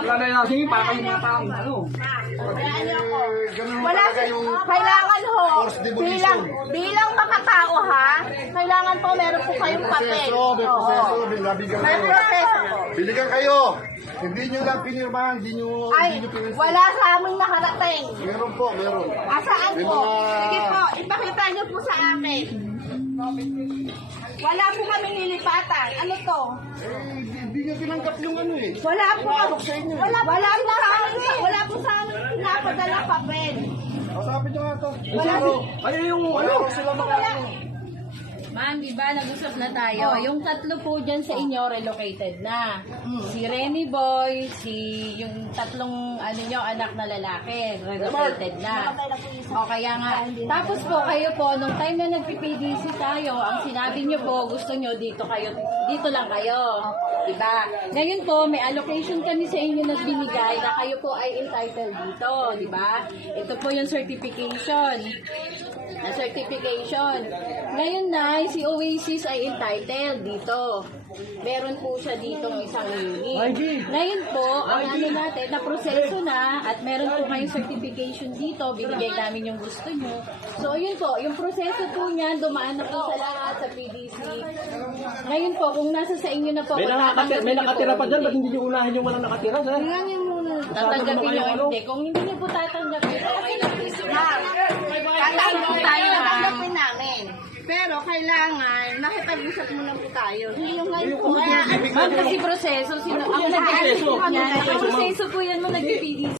Wala na yung sige, para kayo mga taong ano. Wala, kailangan ho, bilang makatao ha, kailangan po meron po kayong papel. May proseso, binabigyan May kayo. proseso po. Binigyan kayo. Hindi nyo lang pinirmahan, hindi nyo pinirmahan. Wala sa amin nakarating. Meron po, meron. Asaan May po? mga- Sige po, ipakita niyo po sa amin. Wala po kami nilipatan. Ano to? Hindi nyo tinanggap yung ano eh. Wala po. Wala po sa amin. Wala po sa amin pinapadala papel. Kasapin nyo nga ito. Wala po. Ano yung ano? Sila mga ano. Ma'am, di ba nag-usap na tayo? Yung tatlo po dyan sa inyo relocated na. Si Remy Boy, yung tatlong anak na lalaki, relocated na. O kaya nga, tapos po kayo po, nung time na nag-PDC tayo, ang sinabi niyo po, gusto niyo dito lang kayo. Diba? Ngayon po, may allocation kami sa inyo na binigay na kayo po ay entitled dito. Diba? Ito po yung certification. Ngayon na, si Oasis ay entitled dito. Meron po siya ditong isang unit. Ngayon po, ang ano natin, na proseso na at meron po kayong certification dito, binigay namin yung gusto nyo. So, yun po, yung proseso po niyan, dumaan na po sa lahat sa PDC. Ngayon po, kung nasa sa inyo na po, May nakatira pa dyan, ba't hindi nyo unahin yung walang nakatira, sir? Tingnan muna. Tatanggapin nyo o hindi. Kung hindi nyo po tatanggapin, okay lang po sila. Tatanggapin namin. Pero kailangan, makipag-usap muna po tayo. Yung ngayon po, Ma'am, kasi proseso, ang nag-proseso po yan mo nag-PDC.